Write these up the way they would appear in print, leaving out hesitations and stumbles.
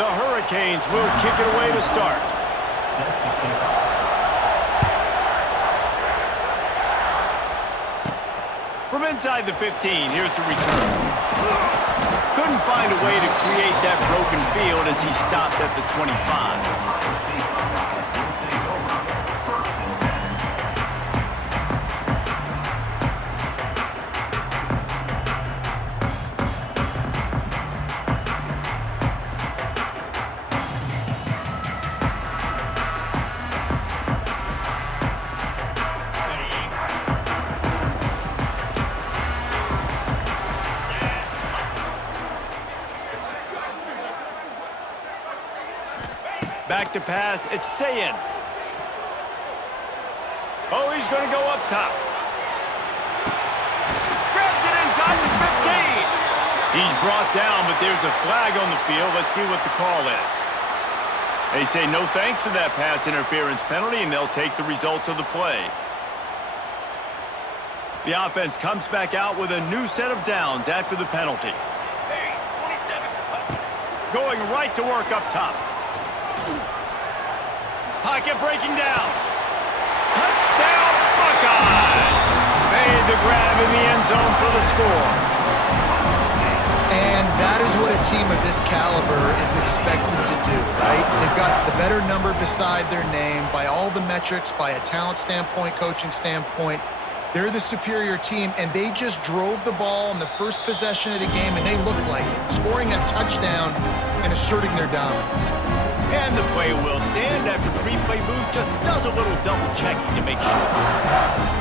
The Hurricanes will kick it away to start. From inside the 15, here's the return. Couldn't find a way to create that broken field as he stopped at the 25. Back to pass, it's Sayin. Oh, he's going to go up top. Grabs it inside the 15. He's brought down, but there's a flag on the field. Let's see what the call is. They say no thanks to that pass interference penalty, and they'll take the results of the play. The offense comes back out with a new set of downs after the penalty. Going right to work up top. Pocket breaking down. Touchdown, Buckeyes! Made the grab in the end zone for the score. And that is what a team of this caliber is expected to do, right? They've got the better number beside their name by all the metrics, by a talent standpoint, coaching standpoint. They're the superior team, and they just drove the ball on the first possession of the game, and they looked like it, scoring a touchdown and asserting their dominance. And the play will stand after the replay booth just does a little double-checking to make sure.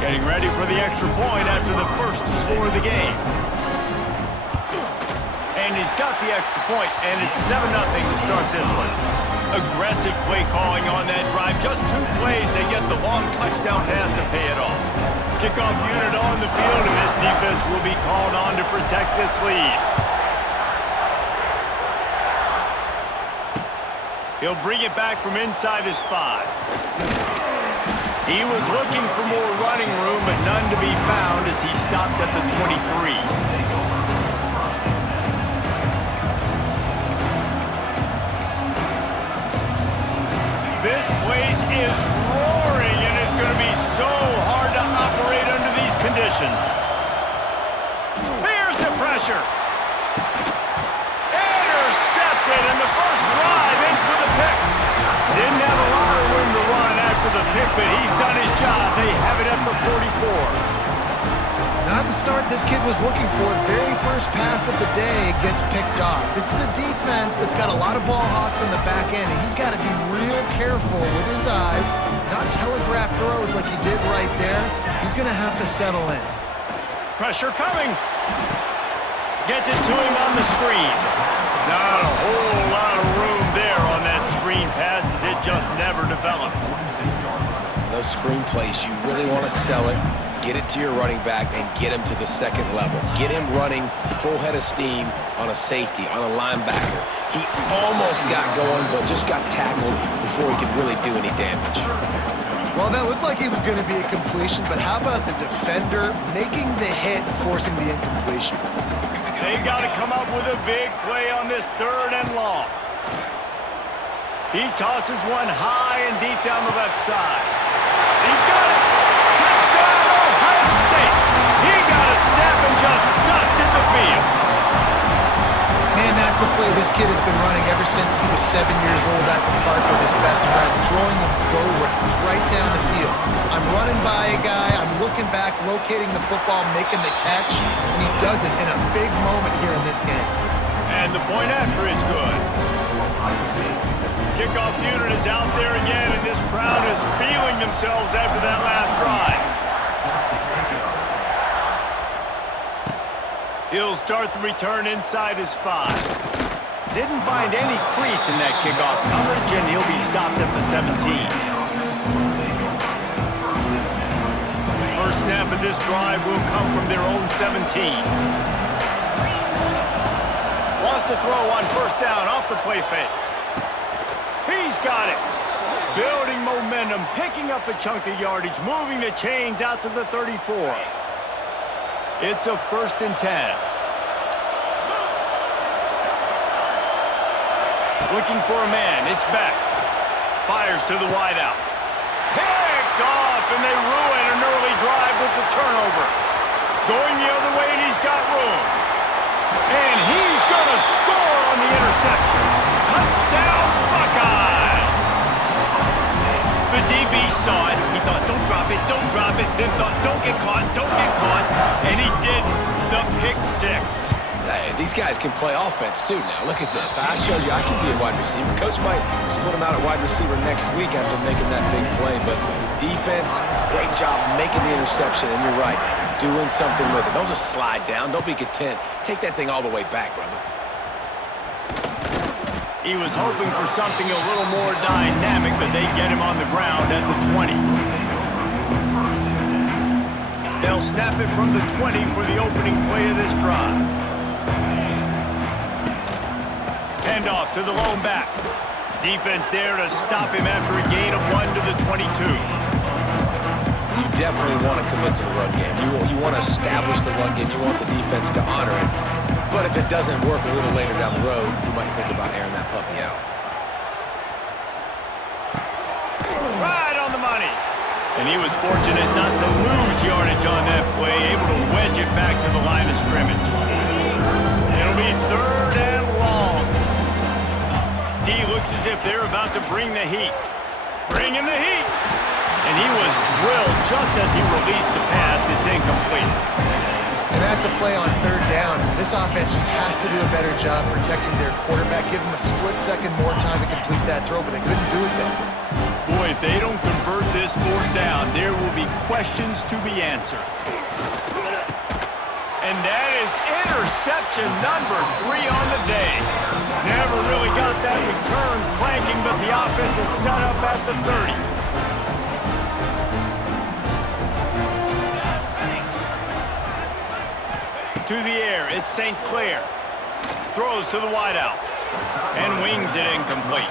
Getting ready for the extra point after the first score of the game. And he's got the extra point, and it's 7-0 to start this one. Aggressive play calling on that drive. Just 2 plays, they get the long touchdown pass to pay it off. Kickoff unit on the field, and this defense will be called on to protect this lead. He'll bring it back from inside his 5. He was looking for more running room, but none to be found as he stopped at the 23. This place is roaring, and it's going to be so hard to operate under these conditions. Here's the pressure. Intercepted, and the first drive ends with a pick. Didn't have a lot of room to run after the pick, but he's done his job. They have it at the 44. Not the start this kid was looking for. Very first pass of the day gets picked off. This is a defense that's got a lot of ball hawks in the back end, and he's got to be real careful with his eyes, not telegraph throws like he did right there. He's going to have to settle in. Pressure coming. Gets it to him on the screen. Not a whole lot of room there on that screen pass as it just never developed. Those screen plays, you really want to sell it, get it to your running back, and get him to the second level. Get him running full head of steam on a safety, on a linebacker. He almost got going, but just got tackled before he could really do any damage. Well, that looked like he was going to be a completion, but how about the defender making the hit and forcing the incompletion? They've got to come up with a big play on this 3rd and long. He tosses one high and deep down the left side. He's got it! Touchdown, Ohio State! He got a step and just dusted the field. Man, that's a play this kid has been running ever since he was 7 years old at the park with his best friend, throwing them go routes right down the field. I'm running by a guy, I'm looking back, locating the football, making the catch, and he does it in a big moment here in this game. And the point after is good. Kickoff unit is out there again, and this crowd is feeling themselves after that last drive. He'll start the return inside his 5. Didn't find any crease in that kickoff coverage, and he'll be stopped at the 17. First snap of this drive will come from their own 17. Wants to throw on first down off the play fake. He's got it. Building momentum, picking up a chunk of yardage, moving the chains out to the 34. It's a 1st and 10. Looking for a man. It's Beck. Fires to the wideout. Picked off, and they ruin an early drive with the turnover. Going the other way, and he's got room. And he's going to score on the interception. Touchdown, Buckeyes! The DB saw it. He thought, don't drop it, don't drop it. Then thought, don't get caught, don't get caught. And he didn't. The pick six. Hey, these guys can play offense, too, now. Look at this. I showed you I can be a wide receiver. Coach might split him out at wide receiver next week after making that big play. But defense, great job making the interception. And you're right, doing something with it. Don't just slide down. Don't be content. Take that thing all the way back, brother. He was hoping for something a little more dynamic, but they get him on the ground at the 20. They'll snap it from the 20 for the opening play of this drive. Hand off to the lone back. Defense there to stop him after a gain of 1 to the 22. You definitely want to commit to the run game. You want to establish the run game. You want the defense to honor it. But if it doesn't work a little later down the road, you might think about airing that puppy out. Right on the money. And he was fortunate not to lose yardage on that play, able to wedge it back to the line of scrimmage. It'll be 3rd and long. D looks as if they're about to bring the heat. Bringing the heat. And he was drilled just as he released the pass. It's incomplete. And that's a play on 3rd down. This offense just has to do a better job protecting their quarterback. Give them a split second more time to complete that throw, but they couldn't do it then. Boy, if they don't convert this 4th down, there will be questions to be answered. And that is interception number 3 on the day. Never really got that return cranking, but the offense is set up at the 30. To the air, it's St. Clair. Throws to the wideout. And wings it incomplete.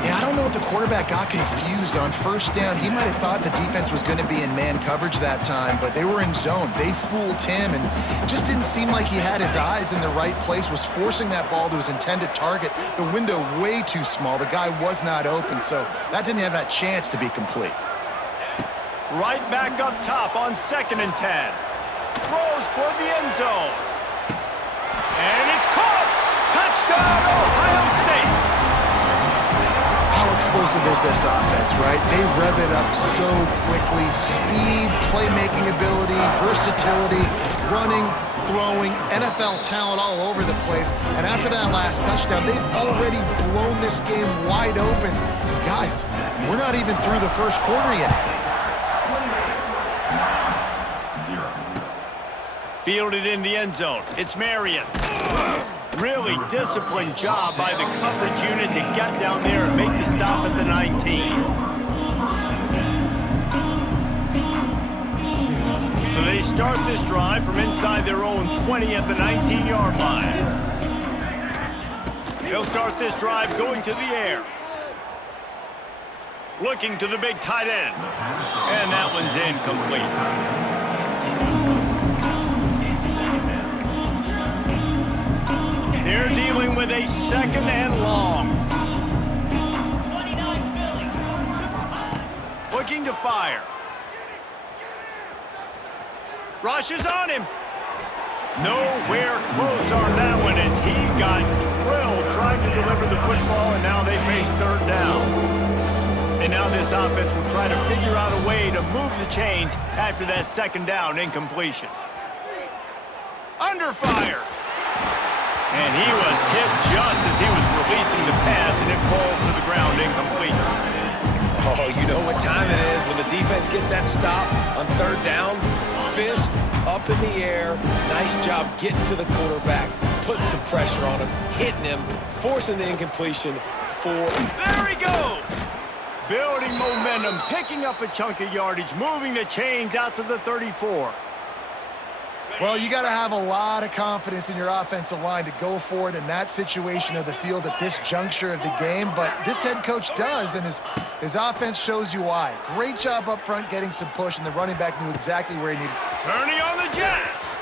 Yeah, I don't know if the quarterback got confused on 1st down. He might have thought the defense was going to be in man coverage that time, but they were in zone. They fooled him, and it just didn't seem like he had his eyes in the right place, was forcing that ball to his intended target. The window way too small. The guy was not open, so that didn't have that chance to be complete. Right back up top on 2nd and 10. Throws toward the end zone. And it's caught! Touchdown, Ohio State! How explosive is this offense, right? They rev it up so quickly. Speed, playmaking ability, versatility, running, throwing, NFL talent all over the place. And after that last touchdown, they've already blown this game wide open. Guys, we're not even through the 1st quarter yet. Fielded in the end zone. It's Marion. Really disciplined job by the coverage unit to get down there and make the stop at the 19. So they start this drive from inside their own 20 at the 19-yard line. They'll start this drive going to the air. Looking to the big tight end. And that one's incomplete. They're dealing with a 2nd and long. Looking to fire. Rushes on him. Nowhere close on that one as he got drilled trying to deliver the football, and now they face 3rd down. And now this offense will try to figure out a way to move the chains after that 2nd down incompletion. Under fire. And he was hit just as he was releasing the pass, and it falls to the ground incomplete. Oh, you know what time it is when the defense gets that stop on 3rd down. Fist up in the air. Nice job getting to the quarterback, putting some pressure on him, hitting him, forcing the incompletion for... There he goes! Building momentum, picking up a chunk of yardage, moving the chains out to the 34. Well, you got to have a lot of confidence in your offensive line to go for it in that situation of the field at this juncture of the game, but this head coach does, and his offense shows you why. Great job up front getting some push, and the running back knew exactly where he needed. Turning on the Jets.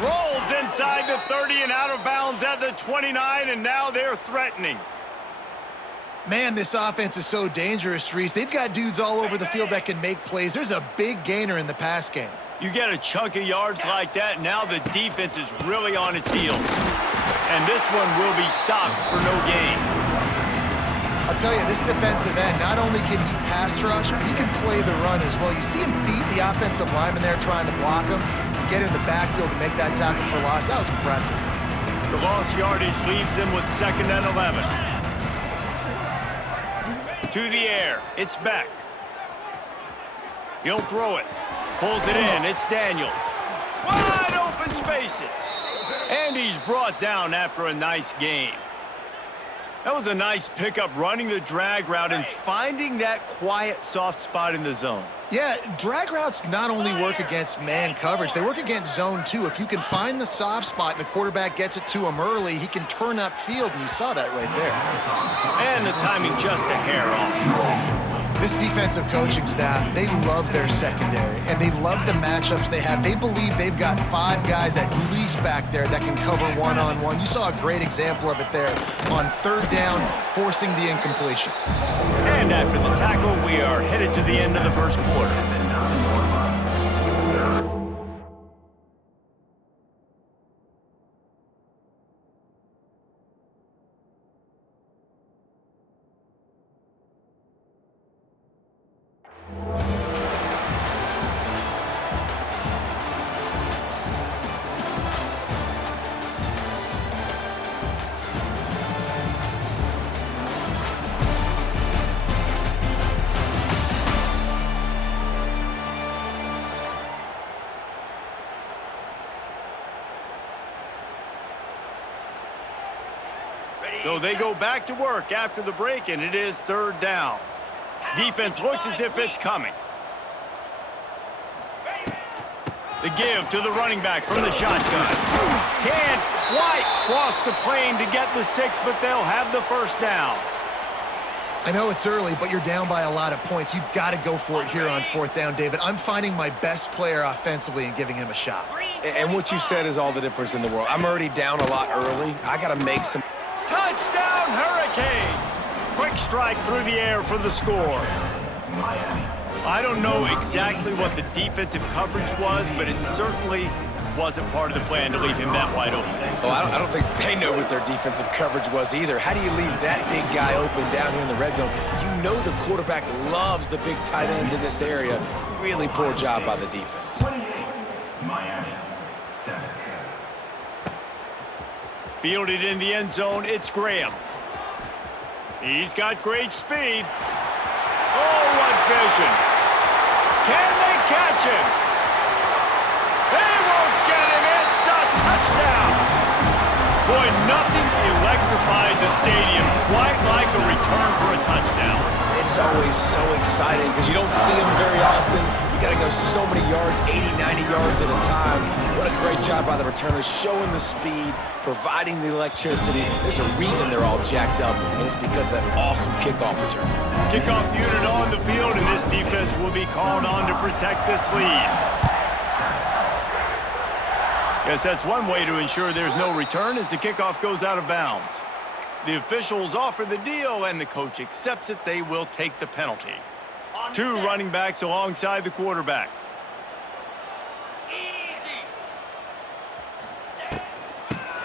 Rolls inside the 30 and out of bounds at the 29, and now they're threatening. Man, this offense is so dangerous, Reese. They've got dudes all over the field that can make plays. There's a big gainer in the pass game. You get a chunk of yards like that, now the defense is really on its heels. And this one will be stopped for no gain. I'll tell you, this defensive end, not only can he pass rush, but he can play the run as well. You see him beat the offensive lineman there trying to block him and get in the backfield to make that tackle for loss. That was impressive. The lost yardage leaves them with 2nd and 11. To the air, it's Beck. He'll throw it. Pulls it in, it's Daniels. Wide open spaces. And he's brought down after a nice gain. That was a nice pickup, running the drag route and finding that quiet, soft spot in the zone. Yeah, drag routes not only work against man coverage, they work against zone too. If you can find the soft spot and the quarterback gets it to him early, he can turn upfield, and you saw that right there. And the timing just a hair off. This defensive coaching staff, they love their secondary, and they love the matchups they have. They believe they've got 5 guys at least back there that can cover one-on-one. You saw a great example of it there on 3rd down, forcing the incompletion. And after the tackle, we are headed to the end of the first quarter. So they go back to work after the break, and it is 3rd down. Defense looks as if it's coming. The give to the running back from the shotgun. Can't quite cross the plane to get the 6, but they'll have the 1st down. I know it's early, but you're down by a lot of points. You've got to go for it here on 4th down, David. I'm finding my best player offensively and giving him a shot. And what you said is all the difference in the world. I'm already down a lot early. I got to make some... Touchdown, Hurricanes! Quick strike through the air for the score. I don't know exactly what the defensive coverage was, but it certainly wasn't part of the plan to leave him that wide open. Oh, I don't think they know what their defensive coverage was either. How do you leave that big guy open down here in the red zone? You know the quarterback loves the big tight ends in this area. Really poor job by the defense. Fielded in the end zone, it's Graham. He's got great speed. Oh, what vision. Can they catch him? They won't get him. It's a touchdown. Boy, nothing electrifies a stadium quite like a return for a touchdown. It's always so exciting because you don't see them very often. You got to go so many yards, 80, 90 yards at a time. What a great job by the returners, showing the speed, providing the electricity. There's a reason they're all jacked up, and it's because of that awesome kickoff return. Kickoff unit on the field, and this defense will be called on to protect this lead. Guess that's one way to ensure there's no return as the kickoff goes out of bounds. The officials offer the deal, and the coach accepts it. They will take the penalty. 2 running backs alongside the quarterback.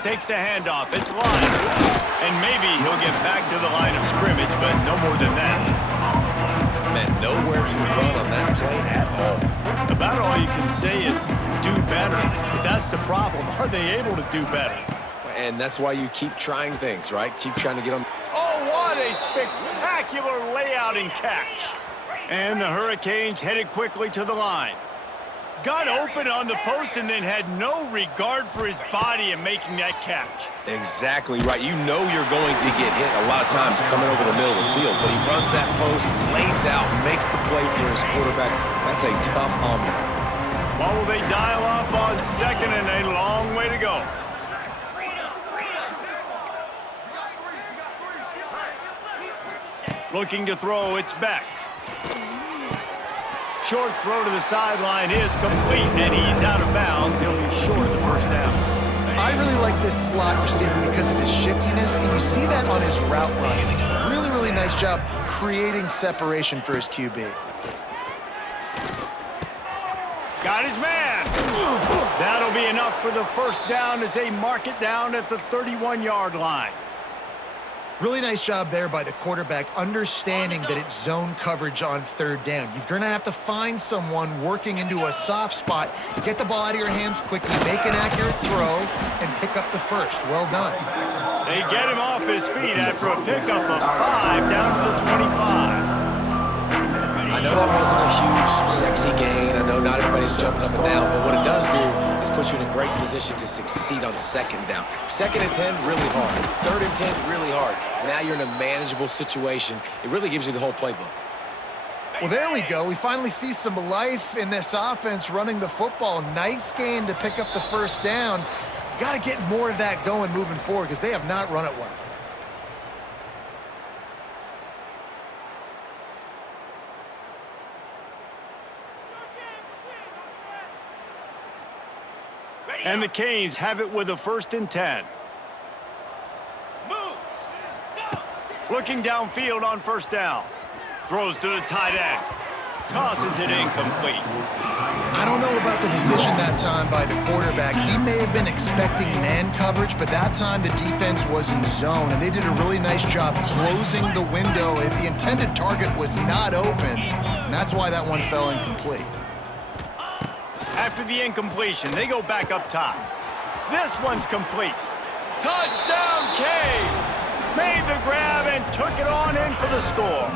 Takes the handoff. It's line. And maybe he'll get back to the line of scrimmage, but no more than that. Man, nowhere to run on that play at all. About all you can say is do better. But that's the problem. Are they able to do better? And that's why you keep trying things, right? Keep trying to get them. Oh, what a spectacular layout and catch. And the Hurricanes headed quickly to the line. Got open on the post and then had no regard for his body in making that catch. Exactly right. You know you're going to get hit a lot of times coming over the middle of the field, but he runs that post, lays out, makes the play for his quarterback. That's a tough hombre. What will they dial up on 2nd and a long way to go? Looking to throw, it's Beck. Short throw to the sideline is complete, and he's out of bounds. He'll be short of the 1st down. I really like this slot receiver because of his shiftiness, and you see that on his route running. Really nice job creating separation for his QB. Got his man. That'll be enough for the first down as they mark it down at the 31-yard line. Really nice job there by the quarterback, understanding that it's zone coverage on third down. You're going to have to find someone working into a soft spot, get the ball out of your hands quickly, make an accurate throw, and pick up the first. Well done. They get him off his feet after a pickup of 5 down to the 25. I know that wasn't a huge, sexy gain. I know not everybody's jumping up and down, but what it does do is put you in a great position to succeed on second down. 2nd and 10, really hard. 3rd and 10, really hard. Now you're in a manageable situation. It really gives you the whole playbook. Well, there we go. We finally see some life in this offense running the football. Nice gain to pick up the first down. Got to get more of that going moving forward because they have not run it well. And the Canes have it with a 1st and 10. Looking downfield on 1st down. Throws to the tight end. Tosses it incomplete. I don't know about the decision that time by the quarterback. He may have been expecting man coverage, but that time the defense was in zone, and they did a really nice job closing the window. The intended target was not open, and that's why that one fell incomplete. After the incompletion, they go back up top. This one's complete. Touchdown, Canes! Made the grab and took it on in for the score.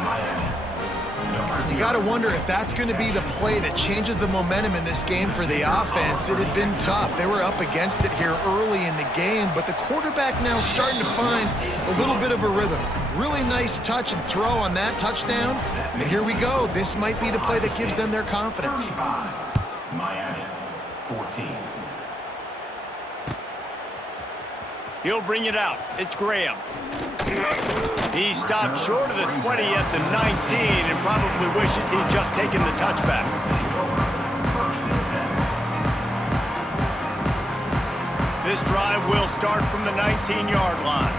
You got to wonder if that's going to be the play that changes the momentum in this game for the offense. It had been tough. They were up against it here early in the game, but the quarterback now starting to find a little bit of a rhythm. Really nice touch and throw on that touchdown. And here we go. This might be the play that gives them their confidence. Miami, 14. He'll bring it out. It's Graham. He stopped short of the 20 at the 19 and probably wishes he'd just taken the touchback. This drive will start from the 19-yard line.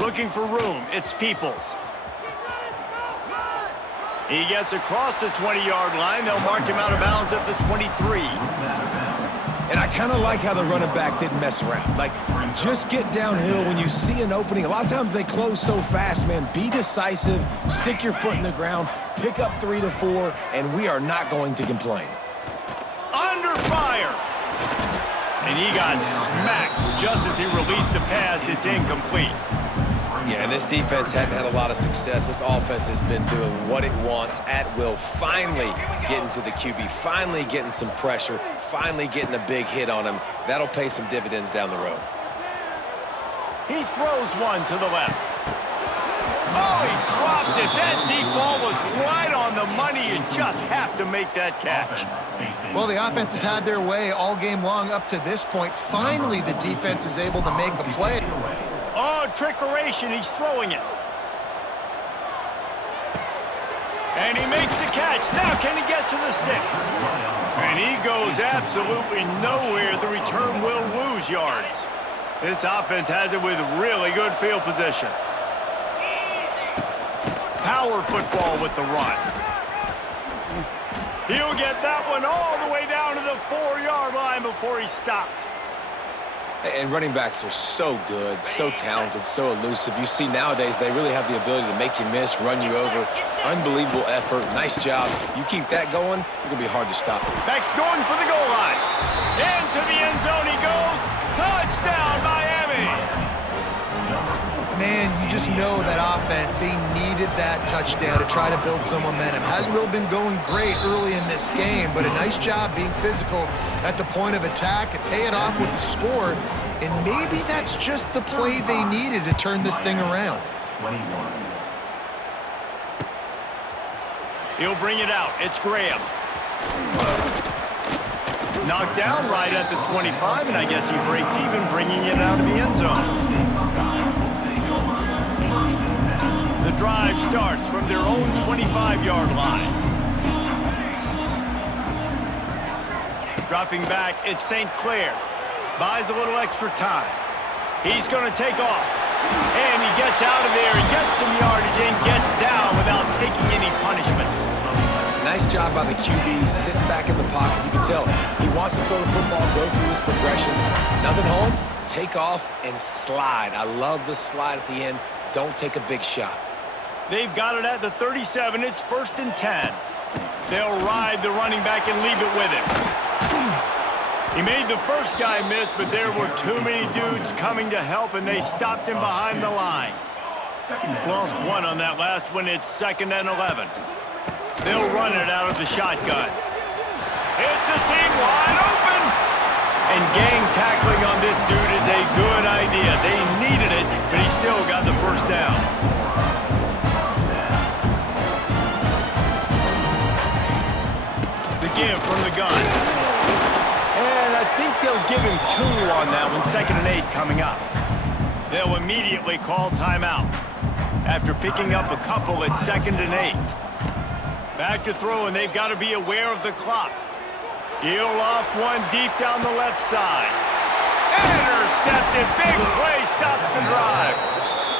Looking for room. It's Peoples. He gets across the 20-yard line. They'll mark him out of bounds at the 23. And I kind of like how the running back didn't mess around. Like, just get downhill when you see an opening. A lot of times they close so fast, man. Be decisive, stick your foot in the ground, pick up 3 to 4, and we are not going to complain. Under fire. And he got smacked just as he released the pass. It's incomplete. Yeah, and this defense hadn't had a lot of success. This offense has been doing what it wants at will. Finally getting to the QB, finally getting some pressure, finally getting a big hit on him. That'll pay some dividends down the road. He throws one to the left. Oh, he dropped it. That deep ball was right on the money. You just have to make that catch. Well, the offense has had their way all game long up to this point. Finally, the defense is able to make a play. Oh, trickeration. He's throwing it. And he makes the catch. Now can he get to the sticks? And he goes absolutely nowhere. The return will lose yards. This offense has it with really good field position. Power football with the run. He'll get that one all the way down to the 4-yard line before he stopped. And running backs are so good, so talented, so elusive. You see nowadays they really have the ability to make you miss, run you over. Unbelievable effort. Nice job. You keep that going, it's going to be hard to stop. Beck's going for the goal line. Into the end zone he goes. Touchdown, Miami. Man, you just know that offense, they needed that touchdown to try to build some momentum. Hasn't really been going great early in this game, but a nice job being physical at the point of attack and pay it off with the score. And maybe that's just the play they needed to turn this thing around. 21. He'll bring it out. It's Graham. Knocked down right at the 25, and I guess he breaks even, bringing it out of the end zone. The drive starts from their own 25-yard line. Dropping back, it's St. Clair. Buys a little extra time. He's going to take off. And he gets out of there and gets some yardage and gets down without taking any punishment. Nice job by the QB, sitting back in the pocket. You can tell he wants to throw the football, go through his progressions. Nothing home, take off and slide. I love the slide at the end. Don't take a big shot. They've got it at the 37. It's 1st and 10. They'll ride the running back and leave it with him. He made the first guy miss, but there were too many dudes coming to help, and they stopped him behind the line. Lost one on that last one. It's 2nd and 11. They'll run it out of the shotgun. It's a seam wide open. And gang tackling on this dude is a good idea. They needed it, but he still got the first down. The give from the gun. And I think they'll give him 2 on that one. 2nd and 8 coming up. They'll immediately call timeout. After picking up a couple at 2nd and 8. Back to throw, and they've got to be aware of the clock. He'll off one deep down the left side. Intercepted. Big play stops the drive.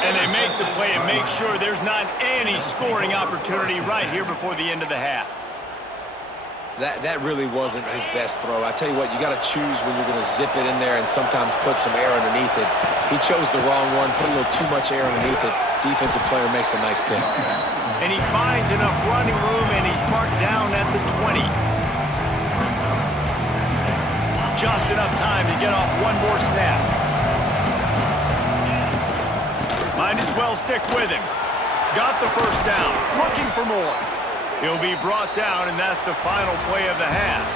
And they make the play and make sure there's not any scoring opportunity right here before the end of the half. That really wasn't his best throw. I tell you what, you got to choose when you're going to zip it in there and sometimes put some air underneath it. He chose the wrong one, put a little too much air underneath it. Defensive player makes the nice pick. And he finds enough running room, and he's marked down at the 20. Just enough time to get off one more snap. Might as well stick with him. Got the first down, looking for more. He'll be brought down, and that's the final play of the half.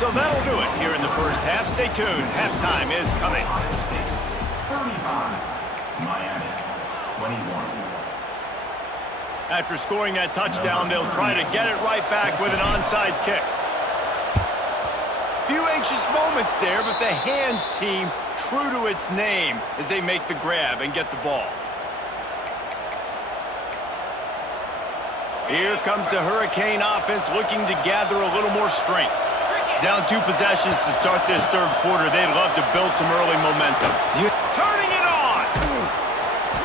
So that'll do it here in the first half. Stay tuned. Halftime is coming. 35, Miami, 21. After scoring that touchdown, they'll try to get it right back with an onside kick. Few anxious moments there, but the hands team true to its name as they make the grab and get the ball. Here comes the Hurricane offense looking to gather a little more strength. Down 2 possessions to start this third quarter. They'd love to build some early momentum. Turning it on!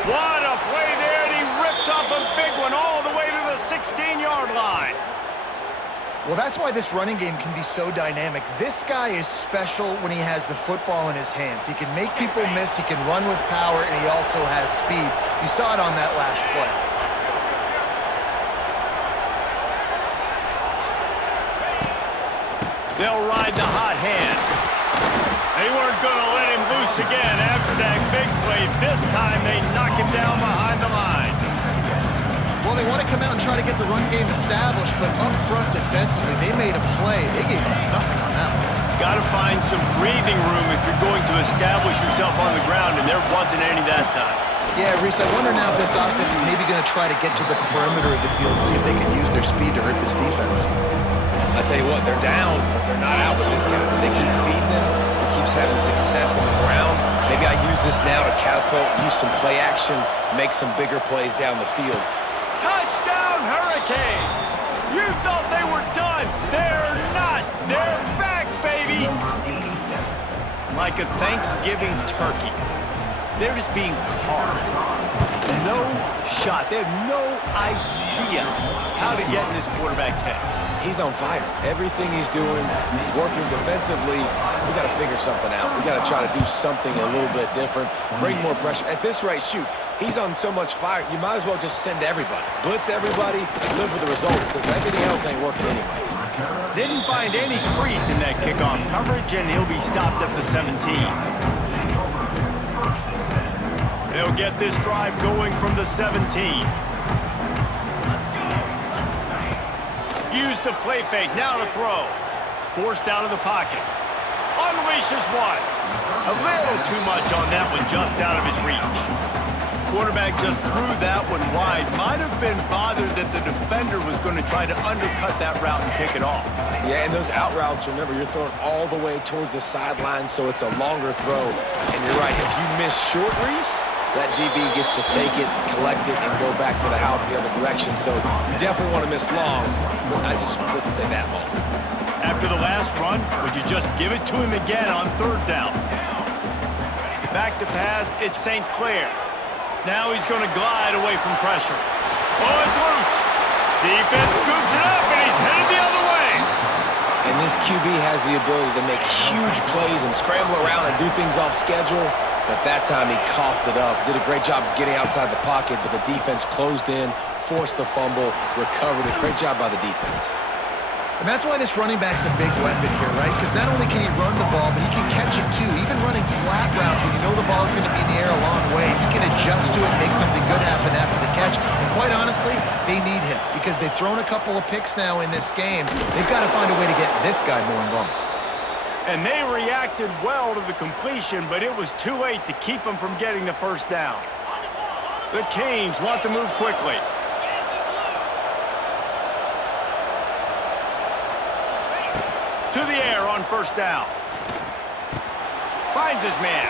What a play there, and he rips off a big one all the way to the 16-yard line. Well, that's why this running game can be so dynamic. This guy is special when he has the football in his hands. He can make people miss, he can run with power, and he also has speed. You saw it on that last play. They'll ride the hot hand. They weren't going to let him loose again after that big play. This time they knock him down behind the line. Well, they want to come out and try to get the run game established, but up front defensively, they made a play. They gave up nothing on that one. Got to find some breathing room if you're going to establish yourself on the ground, and there wasn't any that time. Yeah, Reese, I wonder now if this offense is maybe going to try to get to the perimeter of the field and see if they can use their speed to hurt this defense. I tell you what, they're down, but they're not out with this guy. They keep feeding him. He keeps having success on the ground. Maybe I use this now to catapult, use some play action, make some bigger plays down the field. Touchdown, Hurricanes! You thought they were done. They're not. They're back, baby! Like a Thanksgiving turkey. They're just being carved. No shot. They have no idea how to get in this quarterback's head. He's on fire. Everything he's doing, he's working defensively. We got to figure something out. We got to try to do something a little bit different, bring more pressure. At this rate, shoot, he's on so much fire, you might as well just send everybody. Blitz everybody, live with the results, because everything else ain't working anyways. Didn't find any crease in that kickoff coverage, and he'll be stopped at the 17. They'll get this drive going from the 17. Use the play fake, now to throw. Forced out of the pocket. Unleashes one. A little too much on that one, just out of his reach. Quarterback just threw that one wide. Might have been bothered that the defender was going to try to undercut that route and pick it off. Yeah, and those out routes, remember, you're throwing all the way towards the sideline, so it's a longer throw. And you're right, if you miss short, Reese, that DB gets to take it, collect it, and go back to the house the other direction. So you definitely want to miss long, but I just wouldn't say that long. After the last run, would you just give it to him again on 3rd down? Back back to pass. It's St. Clair. Now he's going to glide away from pressure. Oh, it's loose. Defense scoops it up, and he's headed the other way. And this QB has the ability to make huge plays and scramble around and do things off schedule. But that time he coughed it up. Did a great job of getting outside the pocket, but the defense closed in, forced the fumble, recovered it. Great job by the defense. And that's why this running back's a big weapon here, right? Because not only can he run the ball, but he can catch it too. Even running flat routes when you know the ball's going to be in the air a long way, he can adjust to it and make something good happen after the catch. And quite honestly, they need him because they've thrown a couple of picks now in this game. They've got to find a way to get this guy more involved. And they reacted well to the completion, but it was too late to keep him from getting the first down. The Canes want to move quickly. To the air on first down. Finds his man.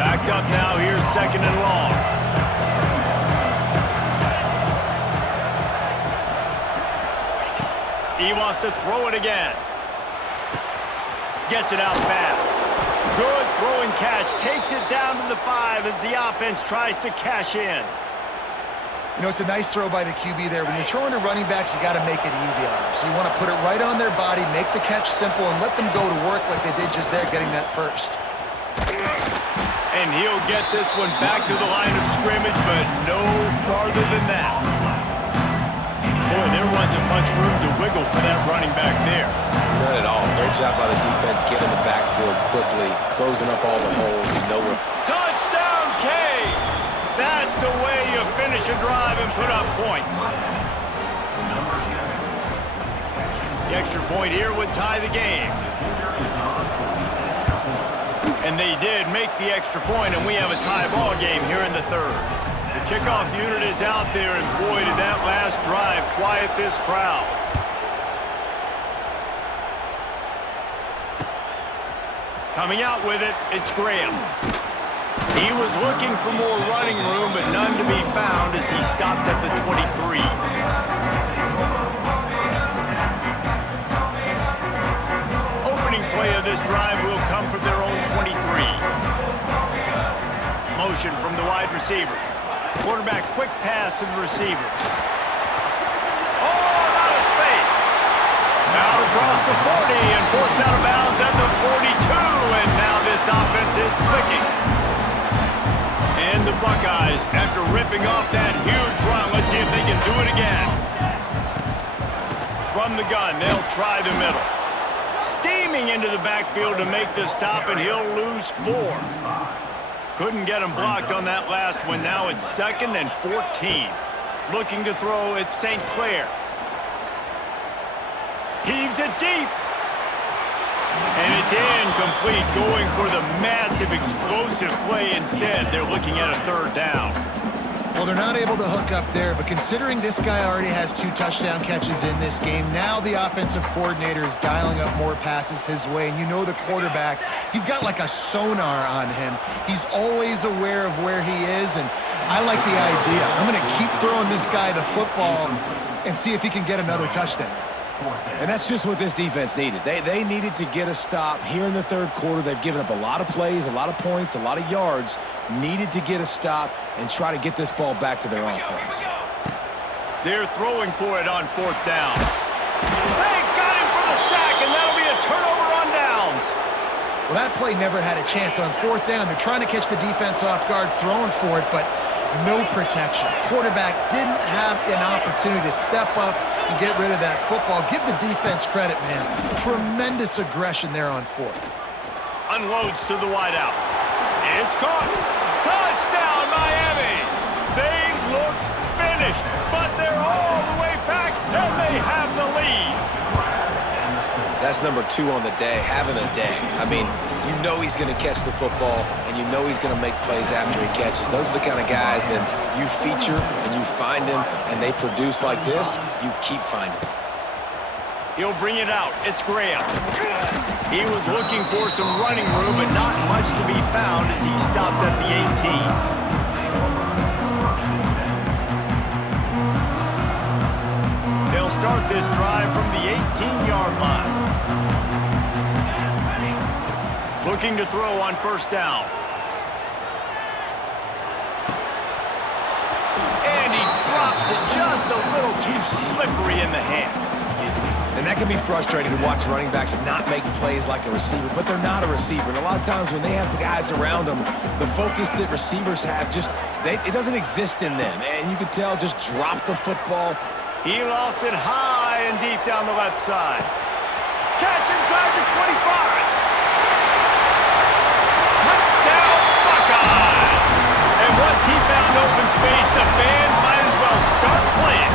Backed up now. Here's second and long. He wants to throw it again. Gets it out fast. Good throw and catch. Takes it down to the 5 as the offense tries to cash in. You know, it's a nice throw by the QB there. When you're throwing to running backs, you got to make it easy on them. So you want to put it right on their body, make the catch simple, and let them go to work like they did just there, getting that first. And he'll get this one back to the line of scrimmage, but no farther than that. Boy, there wasn't much room to wiggle for that running back there. None at all. Great job by the defense getting the backfield quickly, closing up all the holes. Nowhere. Touchdown, Canes! That's the way you finish a drive and put up points. The extra point here would tie the game. And they did make the extra point, and we have a tie ball game here in the third. The kickoff unit is out there, and boy, did that last drive quiet this crowd. Coming out with it, it's Graham. He was looking for more running room, but none to be found as he stopped at the 23. Opening play of this drive will come from their own 23. Motion from the wide receiver. Quarterback quick pass to the receiver. Oh, out of space. Out across the 40 and forced out of bounds at the 42, and now this offense is clicking. And the Buckeyes, after ripping off that huge run, let's see if they can do it again. From the gun, they'll try the middle. Steaming into the backfield to make the stop, and he'll lose 4. Couldn't get him blocked on that last one. Now it's 2nd and 14. Looking to throw at St. Clair. Heaves it deep. And it's incomplete, going for the massive explosive play instead. They're looking at a 3rd down. Well, they're not able to hook up there, but considering this guy already has 2 touchdown catches in this game, now the offensive coordinator is dialing up more passes his way. And you know the quarterback, he's got like a sonar on him. He's always aware of where he is, and I like the idea. I'm going to keep throwing this guy the football and see if he can get another touchdown. And that's just what this defense needed. They needed to get a stop here in the 3rd quarter. They've given up a lot of plays, a lot of points, a lot of yards. Needed to get a stop and try to get this ball back to their offense. They're throwing for it on 4th down. They got him for the sack, and that'll be a turnover on downs. Well, that play never had a chance. On 4th down, they're trying to catch the defense off guard, throwing for it, but no protection. Quarterback didn't have an opportunity to step up and get rid of that football. Give the defense credit, man. Tremendous aggression there on 4th. Unloads to the wideout. It's caught. Touchdown, Miami. They looked finished, but they're all the way back, and they have the lead. That's number 2 on the day, having a day. I mean, you know he's going to catch the football, and you know he's going to make plays after he catches. Those are the kind of guys that you feature and you find him, and they produce like this, you keep finding them. He'll bring it out. It's Graham. He was looking for some running room, but not much to be found as he stopped at the 18. They'll start this drive from the 18-yard line. Looking to throw on first down. And he drops it just a little too slippery in the hands. And that can be frustrating to watch running backs not make plays like a receiver, but they're not a receiver. And a lot of times when they have the guys around them, the focus that receivers have it doesn't exist in them. And you can tell, just drop the football. He lost it high and deep down the left side. Catch inside the 25. Touchdown, Buckeyes! And once he found open space, the band might as well start playing.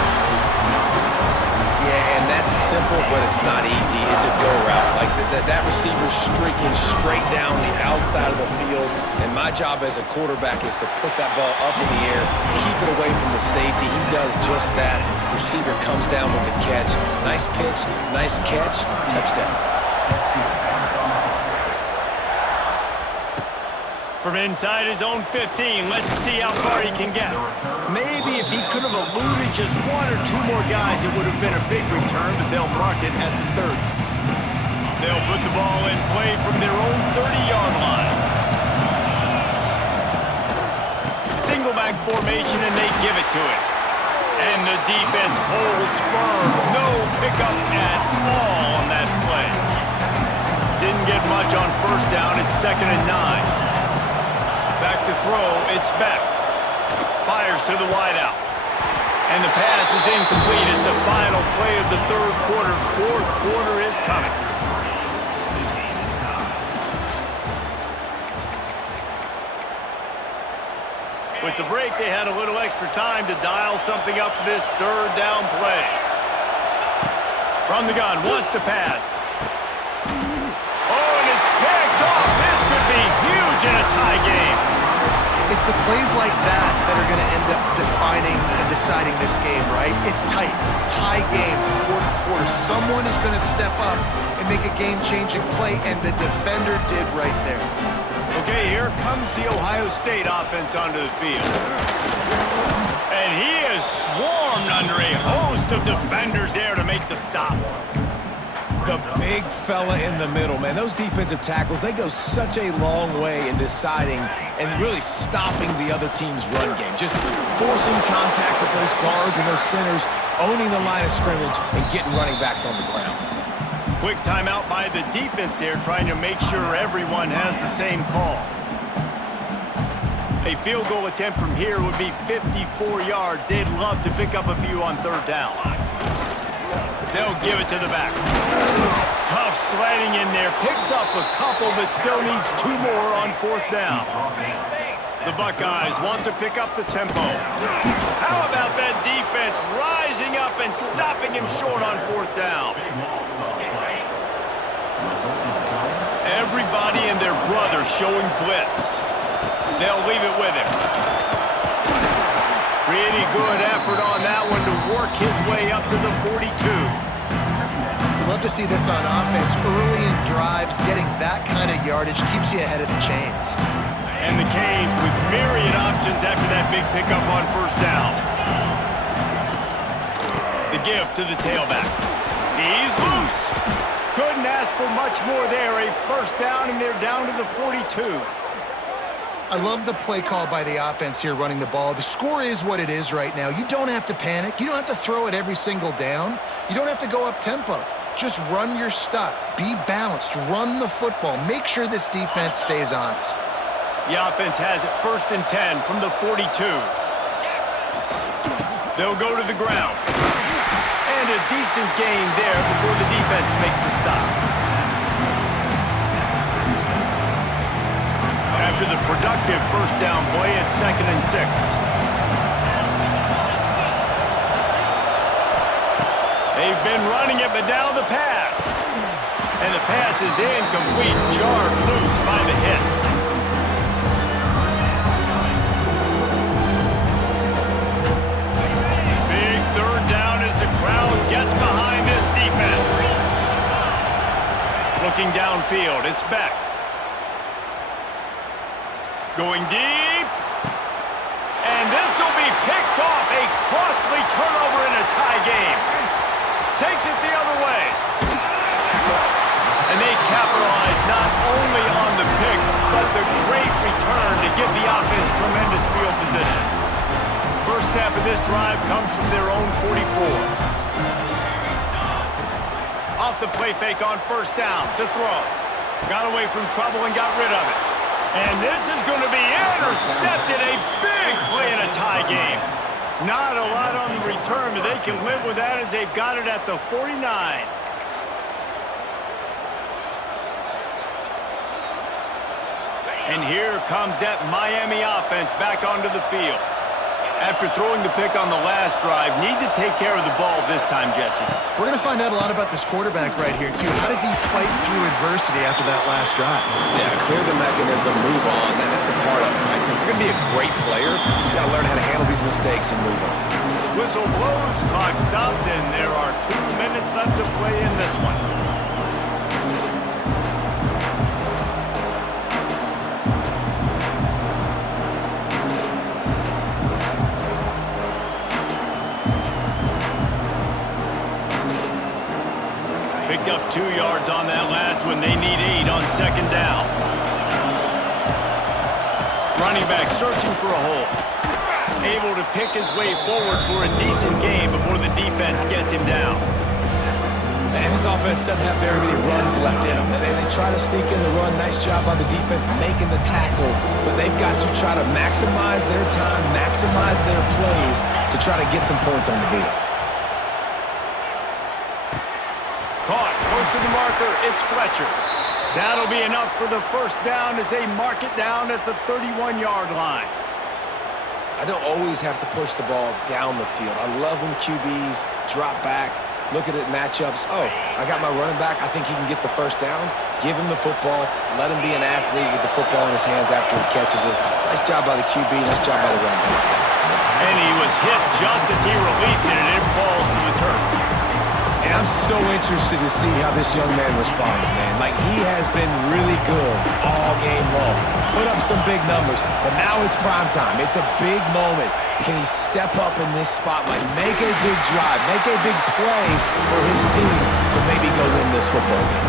Yeah, and that's simple, but it's not easy. It's a go route. Like that receiver's streaking straight down the outside of the field, and my job as a quarterback is to put that ball up in the air, keep it away from the safety. He does just that. Receiver comes down with the catch. Nice pitch, nice catch, touchdown. From inside his own 15, let's see how far he can get. Maybe if he could have eluded just one or two more guys, it would have been a big return, but they'll mark it at the 30. They'll put the ball in play from their own 30-yard line. Single back formation, and they give it to it. And the defense holds firm. No pickup at all on that play. Didn't get much on first down. It's 2nd and 9. Back to throw, it's Beck. Fires to the wideout. And the pass is incomplete as the final play of the third quarter. Fourth quarter is coming. With the break, they had a little extra time to dial something up for this third down play. From the gun, wants to pass. Oh, and it's picked off. This could be huge in a tie game. It's the plays like that are going to end up defining and deciding this game, right? It's tight. Tie game, fourth quarter. Someone is going to step up and make a game-changing play, and the defender did right there. Okay, here comes the Ohio State offense onto the field. And he is swarmed under a host of defenders there to make the stop. The big fella in the middle, man. Those defensive tackles, they go such a long way in deciding and really stopping the other team's run game. Just forcing contact with those guards and those centers, owning the line of scrimmage, and getting running backs on the ground. Quick timeout by the defense there, trying to make sure everyone has the same call. A field goal attempt from here would be 54 yards. They'd love to pick up a few on third down. They'll give it to the back. Tough sliding in there. Picks up a couple, but still needs 2 more on fourth down. The Buckeyes want to pick up the tempo. How about that defense rising up and stopping him short on fourth down? Everybody and their brother showing blitz. They'll leave it with him. Pretty good effort on that one to work his way up to the 42. We'd love to see this on offense. Early in drives, getting that kind of yardage keeps you ahead of the chains. And the Canes with myriad options after that big pickup on first down. The give to the tailback. He's loose. Couldn't ask for much more there. A first down, and they're down to the 42. I love the play call by the offense here running the ball. The score is what it is right now. You don't have to panic. You don't have to throw it every single down. You don't have to go up tempo. Just run your stuff. Be balanced. Run the football. Make sure this defense stays honest. The offense has it 1st and 10 from the 42. They'll go to the ground. And a decent gain there before the defense makes the stop. After the productive first down play, it's 2nd and 6. They've been running it, but now the pass. And the pass is incomplete, jarred loose by the hit. Big third down as the crowd gets behind this defense. Looking downfield, it's Beck. Going deep. And this will be picked off. A costly turnover in a tie game. Takes it the other way. And they capitalize not only on the snap of this drive comes from their own 44. Off the play fake on first down to throw. Got away from trouble and got rid of it. And this is going to be intercepted. A big play in a tie game. Not a lot on the return, but they can live with that as they've got it at the 49. And here comes that Miami offense back onto the field. After throwing the pick on the last drive, need to take care of the ball this time, Jesse. We're going to find out a lot about this quarterback right here, too. How does he fight through adversity after that last drive? Yeah, clear the mechanism, move on. That's a part of it. Right? If you're going to be a great player, you got to learn how to handle these mistakes and move on. Whistle blows, clock stops, and there are 2 minutes left to play in this one. Picked up 2 yards on that last one. They need 8 on second down. Running back searching for a hole. Able to pick his way forward for a decent game before the defense gets him down. And this offense doesn't have very many runs left in them. They try to sneak in the run. Nice job by the defense making the tackle. But they've got to try to maximize their time, maximize their plays to try to get some points on the board. Caught, close to the marker, it's Fletcher. That'll be enough for the first down as they mark it down at the 31-yard line. I don't always have to push the ball down the field. I love when QBs drop back, look at it matchups. Oh, I got my running back. I think he can get the first down. Give him the football. Let him be an athlete with the football in his hands after he catches it. Nice job by the QB. Nice job by the running back. And he was hit just as he released it, and it falls to the turf. And I'm so interested to see how this young man responds, man. Like, he has been really good all game long. Put up some big numbers, but now it's prime time. It's a big moment. Can he step up in this spotlight, make a big drive, make a big play for his team to maybe go win this football game?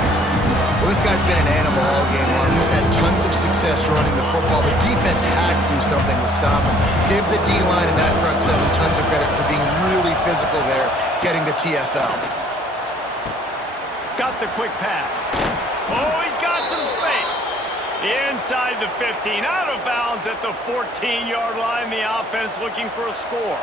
Well, this guy's been an animal all game long. He's had tons of success running the football. The defense had to do something to stop him. Give the D-line and that front seven tons of credit for being really physical there, getting the TFL. Got the quick pass. Oh, he's got some space. Inside the 15, out of bounds at the 14-yard line. The offense looking for a score.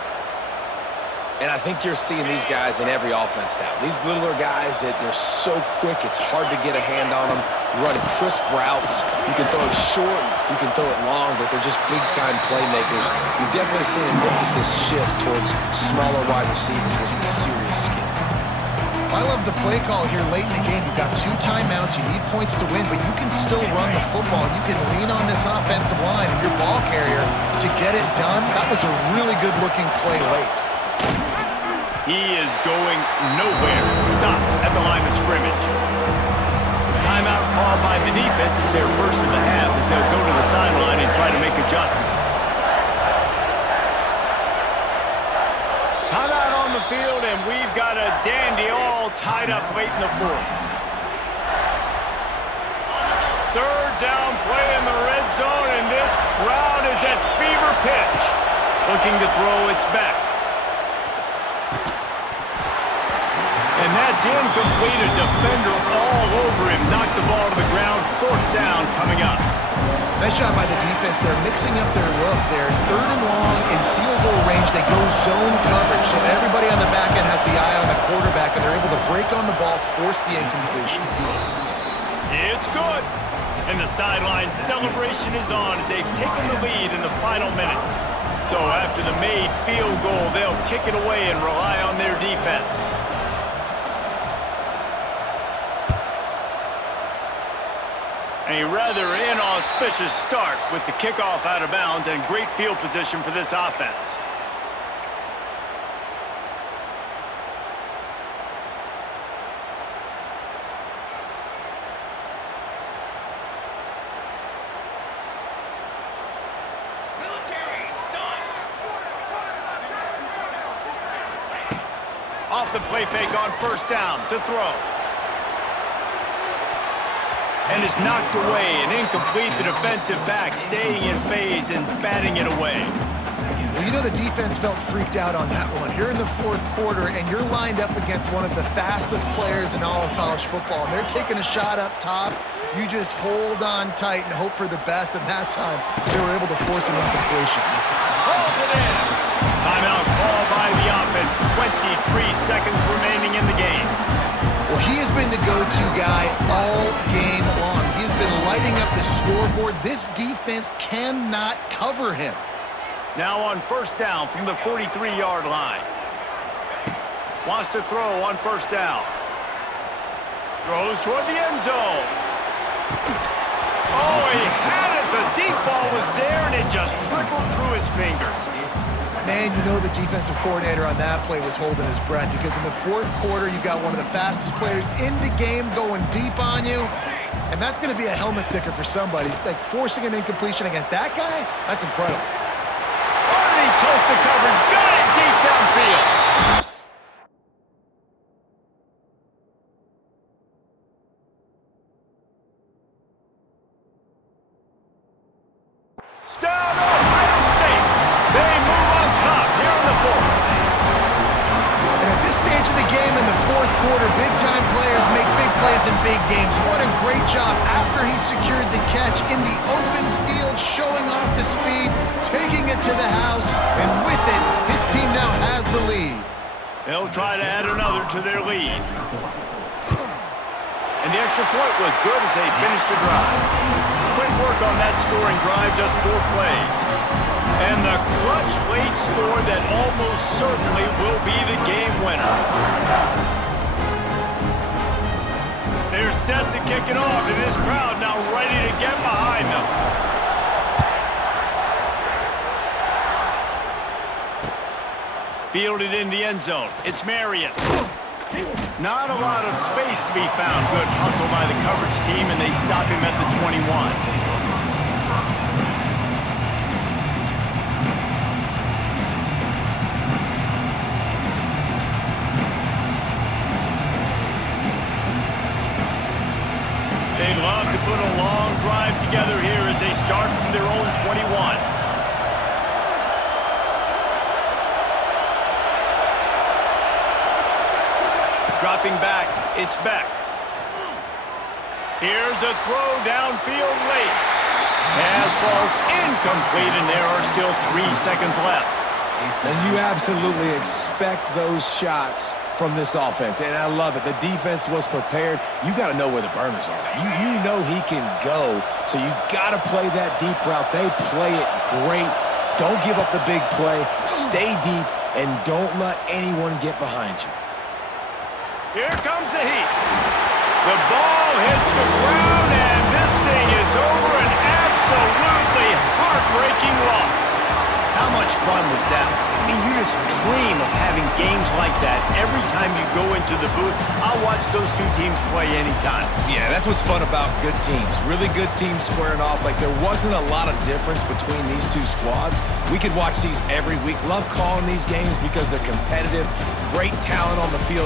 And I think you're seeing these guys in every offense now. These littler guys that they're so quick, it's hard to get a hand on them. Run crisp routes. You can throw it short, you can throw it long, but they're just big-time playmakers. You've definitely seen an emphasis shift towards smaller wide receivers with some serious skill. I love the play call here late in the game. You've got 2 timeouts. You need points to win, but you can still run the football. You can lean on this offensive line and your ball carrier to get it done. That was a really good-looking play late. He is going nowhere. Stop at the line of scrimmage. Timeout called by the defense is their first of the half as they'll go to the sideline and try to make adjustments. Timeout on the field, and we've got a dandy all tied up late in the fourth. Third down play in the red zone, and this crowd is at fever pitch. Looking to throw, it's back. And that's incomplete. A defender all over him. Knocked the ball to the ground. Fourth down coming up. Nice job by the defense. They're mixing up their look. They're third and long in field goal range. They go zone coverage, so everybody on the back end has the eye on the quarterback, and they're able to break on the ball, force the incompletion. It's good. And the sideline celebration is on as they've taken the lead in the final minute. So after the made field goal, they'll kick it away and rely on their defense. A rather inauspicious start with the kickoff out of bounds and great field position for this offense. Off the play fake on first down to throw. And is knocked away and incomplete. The defensive back staying in phase and batting it away. Well, you know the defense felt freaked out on that one. You're in the fourth quarter, and you're lined up against one of the fastest players in all of college football, and they're taking a shot up top. You just hold on tight and hope for the best, and that time they were able to force an incompletion. Pulls it in. Timeout call by the offense. 23 seconds remaining in the game. Well, he has been the go-to guy all game long. He's been lighting up the scoreboard. This defense cannot cover him. Now on first down from the 43-yard line. Wants to throw on first down. Throws toward the end zone. Oh, he had it. The deep ball was there, and it just trickled through his fingers. Man, you know the defensive coordinator on that play was holding his breath, because in the fourth quarter, you got one of the fastest players in the game going deep on you, and that's going to be a helmet sticker for somebody. Like, forcing an incompletion against that guy, that's incredible. Underneath toasted coverage, got it deep downfield. Down Ohio State. They move on top here in the fourth. And at this stage of the game in the fourth quarter, big-time players make big plays in big games. What a great job after he secured the catch in the open field, showing off the speed, taking it to the house, and with it, his team now has the lead. They'll try to add another to their lead. And the extra point was good as they finished the drive. Quick work on that scoring drive, just 4 plays. And the clutch late score that almost certainly will be the game winner. They're set to kick it off, and this crowd now ready to get behind them. Fielded in the end zone. It's Marion. Not a lot of space to be found. Good hustle by the coverage team, and they stop him at the 21. They'd love to put a long drive together here as they start from their own 21. Dropping back, it's Beck. Here's a throw downfield late. Pass falls incomplete, and there are still 3 seconds left. And you absolutely expect those shots from this offense, and I love it. The defense was prepared. You got to know where the burners are. You know he can go, so you got to play that deep route. They play it great. Don't give up the big play. Stay deep, and don't let anyone get behind you. Here comes the heat. The ball hits the ground, and this thing is over. An absolutely heartbreaking loss. How much fun was that? I mean, you just dream of having games like that every time you go into the booth. I'll watch those two teams play anytime. Yeah, that's what's fun about good teams. Really good teams squaring off. Like, there wasn't a lot of difference between these two squads. We could watch these every week. Love calling these games because they're competitive. Great talent on the field.